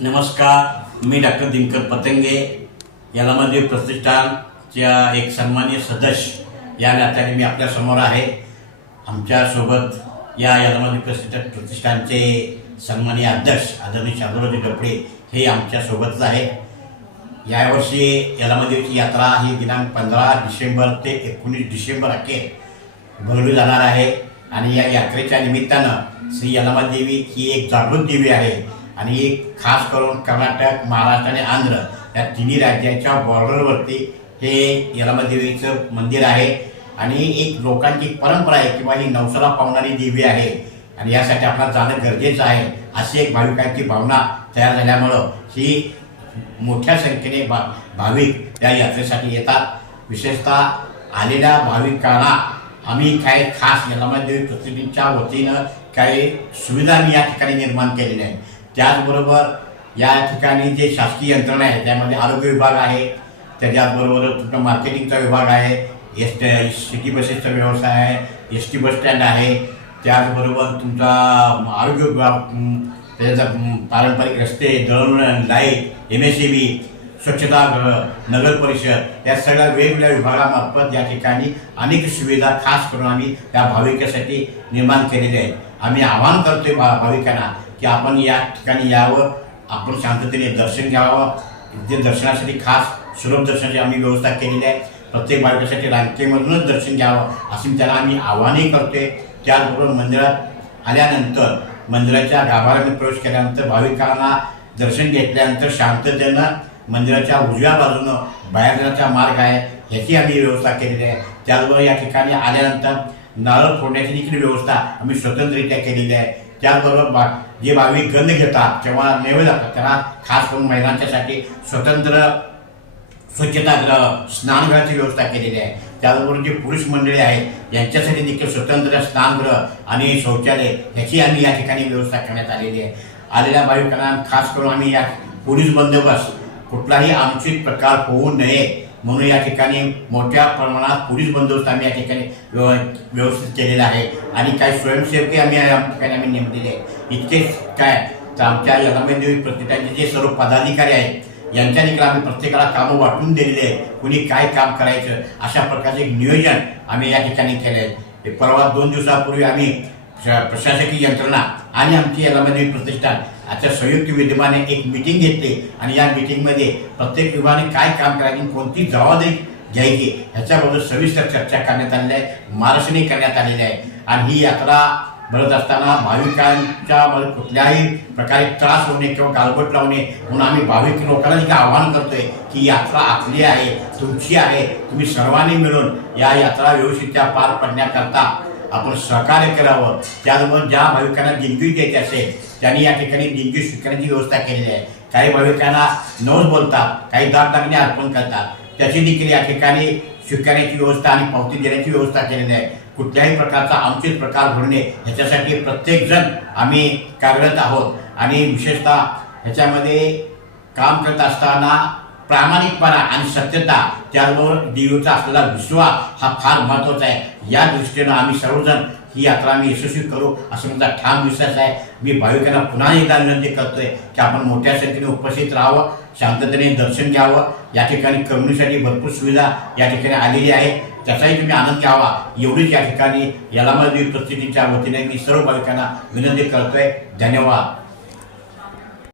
नमस्कार, मी डॉक्टर दिनकर पतंगे, यलामादेवी प्रतिष्ठानच्या एक सन्माननीय सदस्य या नात्याने मी आपल्यासमोर आहे. आमच्यासोबत या यलामादेवी प्रतिष्ठानचे सन्माननीय अध्यक्ष आदरणीय शादूरावजी डफळे हे आमच्यासोबतच आहे. यावर्षी यलामादेवीची यात्रा ही दिनांक 15 डिसेंबर ते 19 डिसेंबर अखेर भरवली जाणार आहे. आणि या यात्रेच्या निमित्तानं श्री यलामादेवी ही एक जागृत देवी आहे आणि एक खास करून कर्नाटक, महाराष्ट्र आणि आंध्र या तिन्ही राज्याच्या बॉर्डरवरती हे यलामादेवीचं मंदिर आहे. आणि एक लोकांची परंपरा आहे किंवा ही नवसाला पावणारी देवी आहे आणि यासाठी आपल्याला जाणं गरजेचं आहे अशी एक भाविकांची भावना तयार झाल्यामुळं ही मोठ्या संख्येने भाविक या यात्रेसाठी येतात. विशेषतः आलेल्या भाविकांना आम्ही काही खास यलामादेवी प्रतिष्ठानच्या वतीनं काही सुविधा मी या ठिकाणी निर्माण केलेल्या आहेत. त्याचबरोबर या ठिकाणी जे शासकीय यंत्रणा आहे त्यामध्ये आरोग्य विभाग आहे, त्याच्याचबरोबर तुमचा मार्केटिंगचा विभाग आहे, सिटी बसेसचा व्यवसाय आहे, ST बस स्टँड आहे, त्याचबरोबर तुमचा आरोग्य विभाग, त्याचा पारंपरिक रस्ते, दळणवळण, लाईट, MSEB, स्वच्छतागृह, नगर परिषद या सगळ्या वेगवेगळ्या विभागामार्फत या ठिकाणी अनेक सुविधा खास करून आम्ही त्या भाविकासाठी निर्माण केलेल्या आहेत. आम्ही आवाहन करतोय भाविकांना की आपण या ठिकाणी यावं, आपण शांततेने दर्शन घ्यावं. ते दर्शनासाठी खास सुलभ दर्शनाची आम्ही व्यवस्था केलेली आहे. प्रत्येक भाविकासाठी रांगेमधूनच दर्शन घ्यावं अशी त्याला आम्ही आवाहनही करतोय. त्याचबरोबर मंदिरात आल्यानंतर मंदिराच्या गाभाऱ्यामध्ये प्रवेश केल्यानंतर भाविकांना दर्शन घेतल्यानंतर शांततेनं मंदिराच्या उजव्या बाजूनं बाहेर जाण्याचा मार्ग आहे ह्याची आम्ही व्यवस्था केलेली आहे. त्याचबरोबर या ठिकाणी आल्यानंतर नारळ फोडण्याची देखील व्यवस्था आम्ही स्वतंत्ररित्या केलेली आहे. त्याचबरोबर जे भाविक गंध घेतात तेव्हा नैवेद्य जातात त्यांना खास करून महिलांच्यासाठी स्वतंत्र स्वच्छतागृह, स्नानगृहाची व्यवस्था केलेली आहे. त्याचबरोबर जे पुरुष मंडळी आहेत यांच्यासाठी देखील स्वतंत्र स्नानगृह आणि शौचालय ह्याची आम्ही या ठिकाणी व्यवस्था करण्यात आलेली आहे. आलेल्या भाविकांना खास करून आम्ही या पोलीस बंदोबस्त कुठलाही अनुचित प्रकार होऊ नये म्हणून या ठिकाणी मोठ्या प्रमाणात पोलीस बंदोबस्त आम्ही या ठिकाणी व्यवस्थित केलेला आहे. आणि काही स्वयंसेवकही आम्ही या ठिकाणी नेमलेले आहे. इतकेच काय तर आमच्या यलामादेवी प्रतिष्ठानचे जे सर्व पदाधिकारी आहेत यांच्या देखील आम्ही प्रत्येकाला कामं वाटून दिलेली आहे. कुणी काय काम करायचं अशा प्रकारचे एक नियोजन आम्ही या ठिकाणी केले आहे. परवा 2 दिवसापूर्वी आम्ही प्रशासकीय यंत्रणा आणि आमची यलामादेवी प्रतिष्ठान आता संयुक्त विद्यमाने एक मीटिंग घेतली आणि या मीटिंगमध्ये प्रत्येक विभागाने काय काम करायचे, कोणती जबाबदारी घ्यायची ह्याच्याबद्दल सविस्तर चर्चा करण्यात आलेली आहे, मार्गदर्शनही करण्यात आलेले आहे. आणि ही यात्रा भरत असताना भाविकांच्या कुठल्याही प्रकारे त्रास होणे किंवा गालबोट लावणे म्हणून आम्ही भाविक लोकांना देखील आवाहन करतोय की यात्रा आपली आहे, तुमची आहे. तुम्ही सर्वांनी मिळून या यात्रा व्यवस्थितरित्या पार पडण्याकरता आपण सहकार्य करावं. त्याचबरोबर ज्या भाविकांना दिनगी द्यायची असेल त्यांनी या ठिकाणी दिनगी स्वीकारण्याची व्यवस्था केलेली आहे. काही भाविकांना नवस बोलतात, काही दागदागिने अर्पण करतात, त्याची देखील या ठिकाणी स्वीकारण्याची व्यवस्था आणि पावती देण्याची व्यवस्था केलेली आहे. कुठल्याही प्रकारचा अनुचित प्रकार घडणे ह्याच्यासाठी प्रत्येकजण आम्ही कार्यरत आहोत. आणि विशेषतः ह्याच्यामध्ये काम करत असताना प्रामाणिकपणा आणि सत्यता त्याचबरोबर देवीचा असलेला विश्वास हा फार महत्त्वाचा आहे. या दृष्टीनं आम्ही सर्वजण ही यात्रा आम्ही यशस्वी करू असं माझा ठाम विश्वास आहे. मी भाविकांना पुन्हा एकदा विनंती करतोय की आपण मोठ्या संख्येने उपस्थित राहावं, शांततेने दर्शन घ्यावं. या ठिकाणी करमणुकीसाठी भरपूर सुविधा या ठिकाणी आलेली आहे, त्याचाही तुम्ही आनंद घ्यावा एवढीच या ठिकाणी यलामादेवी प्रतिष्ठानच्या वतीने मी सर्व भाविकांना विनंती करतोय. धन्यवाद.